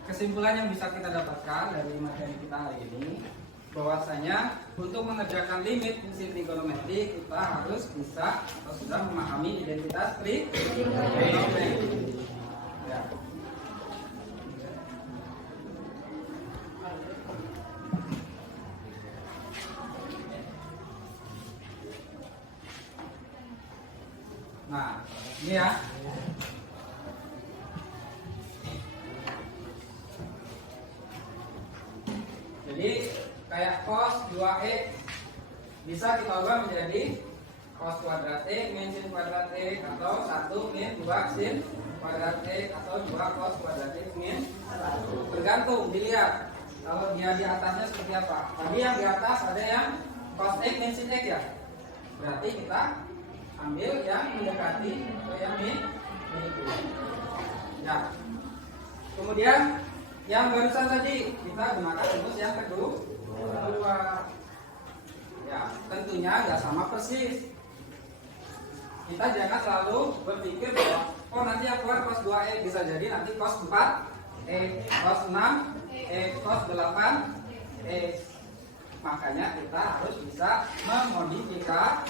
kesimpulan yang bisa kita dapatkan dari materi kita hari ini, bahwasanya untuk mengerjakan limit fungsi trigonometri kita harus bisa atau sudah memahami identitas trigonometri. Ya. Nah, ini ya. Jadi kayak cos 2x bisa kita ubah menjadi cos kuadrat x min sin kuadrat x, atau 1 min 2 sin kuadrat x, atau 2 cos kuadrat x min 1. Tergantung, dilihat kalau dia di atasnya seperti apa. Tadi yang di atas ada yang cos x min sin x ya. Berarti kita ambil yang mendekati atau yang menipu. Ya. Kemudian yang barusan tadi kita gunakan rumus yang kedua. Ya, tentunya nggak sama persis. Kita jangan selalu berpikir bahwa oh nanti yang keluar cos 2e, bisa jadi nanti cos 4e, cos 6e, cos 8e. Makanya kita harus bisa memodifikasi.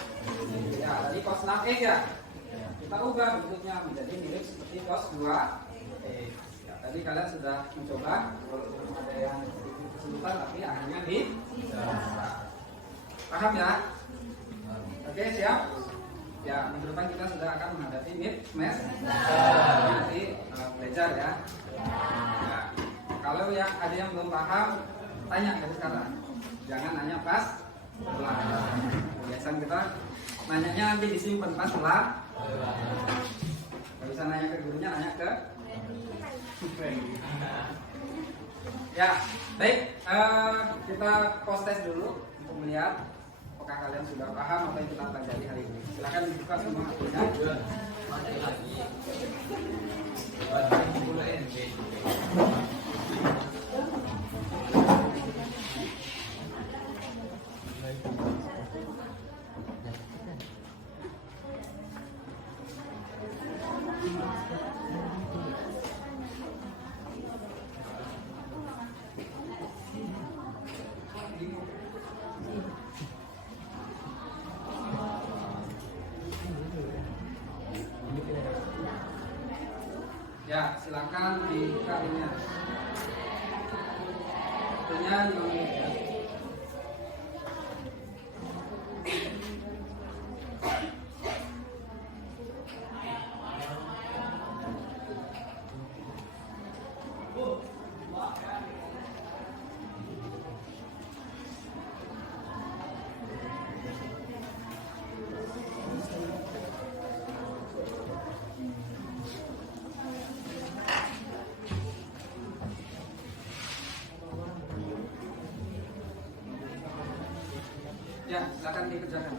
Ya, tadi cos 6e ya. Kita ubah bentuknya menjadi mirip seperti cos 2e. Ya, tadi kalian sudah mencoba, walaupun ada yang sedikit kesulitan tapi akhirnya bisa. Paham ya? Oke, siap? Ya, minggu depan kita sudah akan menghadapi mes. Nanti belajar ya. Ya. Kalau yang ada yang belum paham, tanya dari sekarang. Jangan nanya pas pulang. Biasanya kita nanyanya nanti disimpan pas pulang. Kalau bisa nanya ke gurunya, nanya ke. Ya, baik. Kita post test dulu untuk melihat apakah kalian sudah paham apa yang kita pelajari hari ini. Silakan dibuka semua akunnya. Ya, silakan dibuka ininya. Itunya 5 menit ya. Ya, silakan dikerjakan.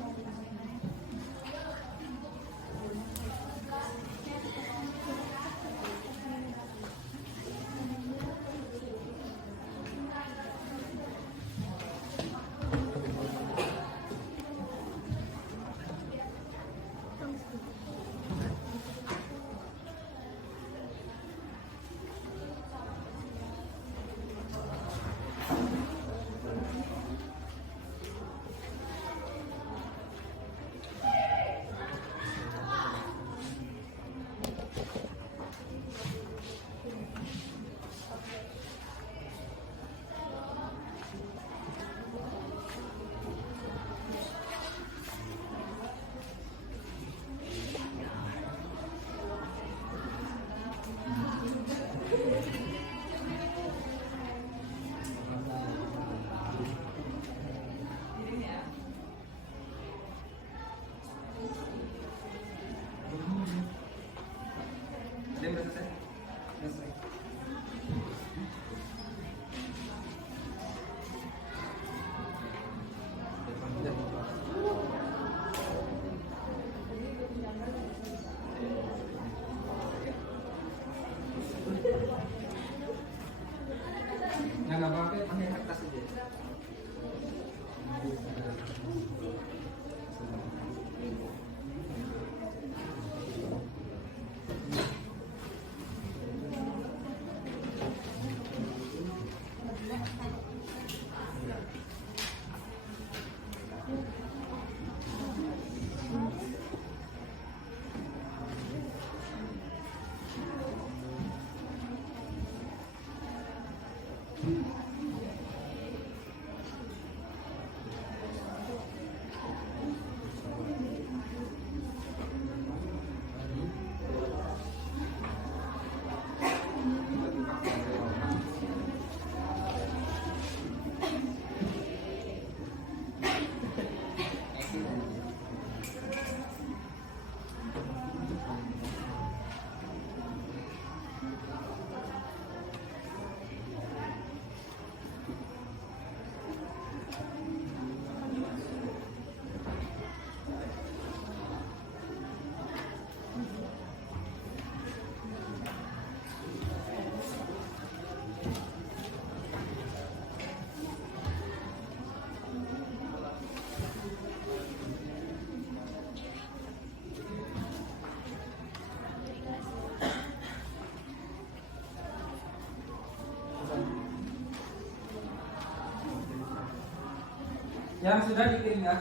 Yang sudah dikirim ya.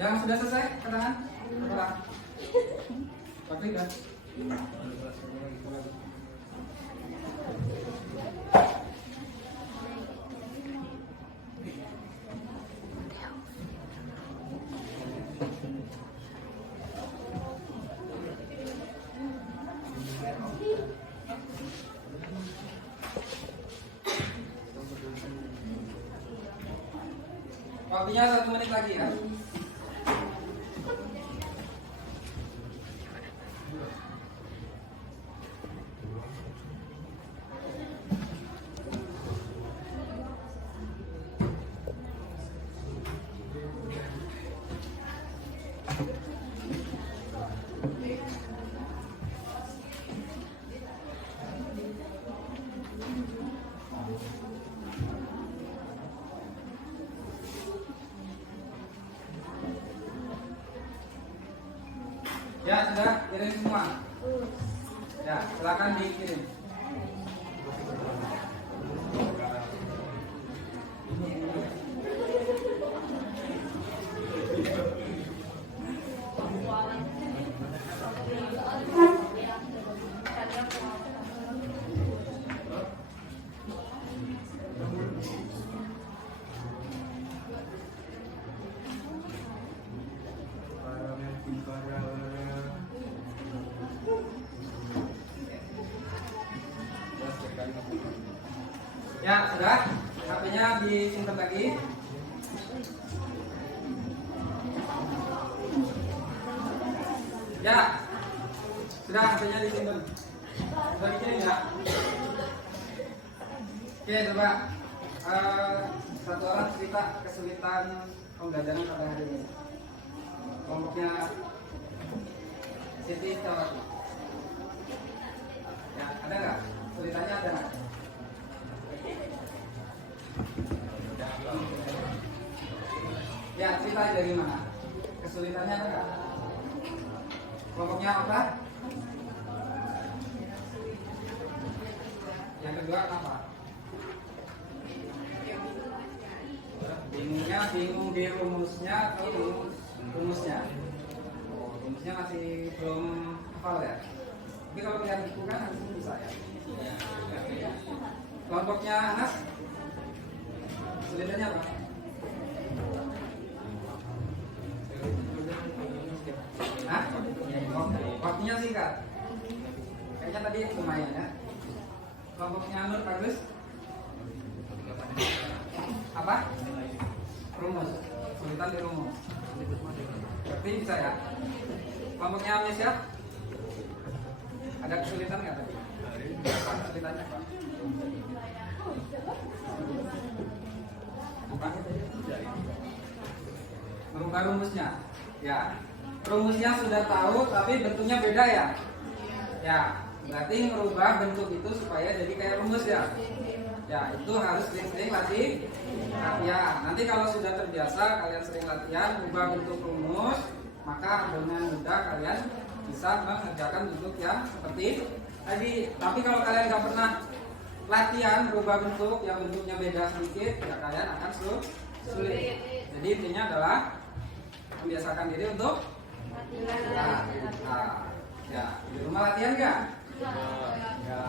Yang sudah selesai keterangan? Berapa? Tapi kan? Waktunya 1 menit lagi ya. Ya sudah kirim semua. Ya silakan dikirim. Ya sudah, HP-nya disimpan lagi. Ya sudah, HP-nya disimpan. Sudah dikirim ya. Oke coba satu orang cerita kesulitan pembelajaran pada hari ini. Kelompoknya Siti coba. Ya ada nggak? Kesulitannya ada nggak? Ya, cerita dari mana? Kesulitannya ada nggak? Kelompoknya apa? Yang kedua apa? Bingungnya bingung di rumusnya atau bingung rumusnya? Oh, rumusnya masih belum hafal ya? Tapi kalau lihat buku kan harusnya bisa ya. Kelompoknya Anas? Kesulitannya apa? Hah? Waktunya singkat. Kayaknya tadi lumayan ya. Kelompoknya Nur Bagus. Apa? Rumus. Kesulitan di rumus. Berarti bisa ya. Kelompoknya Amnesia. Ada kesulitan nggak tadi? Apa kesulitannya apa? Merubah rumusnya. Ya, rumusnya sudah tahu tapi bentuknya beda ya. Ya, berarti merubah bentuk itu supaya jadi kayak rumus ya. Ya, itu harus sering-sering latihan. Nanti kalau sudah terbiasa kalian sering latihan ubah bentuk rumus, maka dengan mudah kalian bisa mengerjakan bentuk yang seperti tadi. Tapi kalau kalian nggak pernah latihan berubah bentuk yang bentuknya beda sedikit, ya kalian akan sulit. Jadi intinya adalah membiasakan diri untuk ya di rumah latihan nggak? Ya.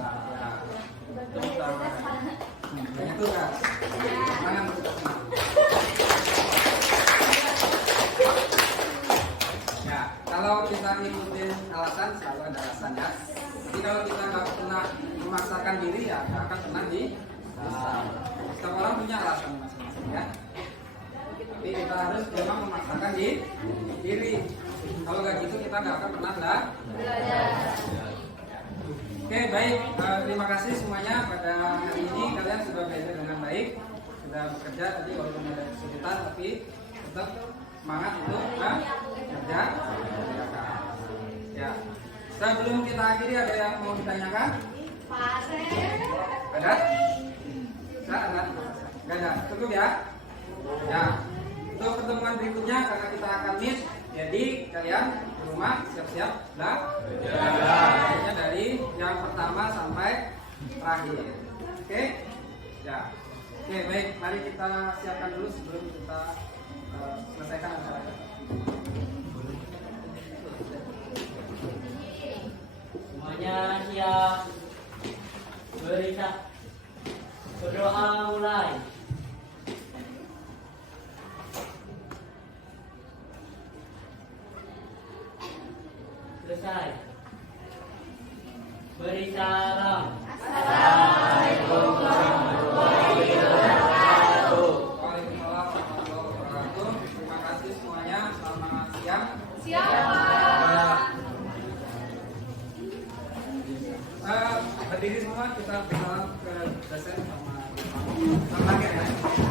Banyak tugas. Mana ya, kalau kita ngikutin alasan selalu ada alasannya. Jadi kalau kita nggak pernah memaksakan diri ya nggak akan pernah nggak akan pernah belajar. Oke, baik. Terima kasih semuanya pada hari ini kalian sudah belajar dengan baik, sudah bekerja tadi walaupun ada kesulitan tapi tetap semangat untuk bekerja. Ya. Sebelum kita akhiri ada yang mau ditanyakan? Ada? Ada? Nggak ada. Cukup ya? Ya. Untuk pertemuan berikutnya karena kita akan meet, jadi kalian di rumah siap-siap belajar dari yang pertama sampai terakhir. Oke? Ya. Oke, baik. Mari kita siapkan dulu sebelum kita selesaikan acara kita. Semuanya siap. Berdoa mulai. Selesai. Beri salam. Assalamualaikum warahmatullahi wabarakatuh. Waalaikumsalam warahmatullahi wabarakatuh. Terima kasih semuanya. Selamat siang. Berdiri semua kita bersalam ke dosen sama terakhir ya.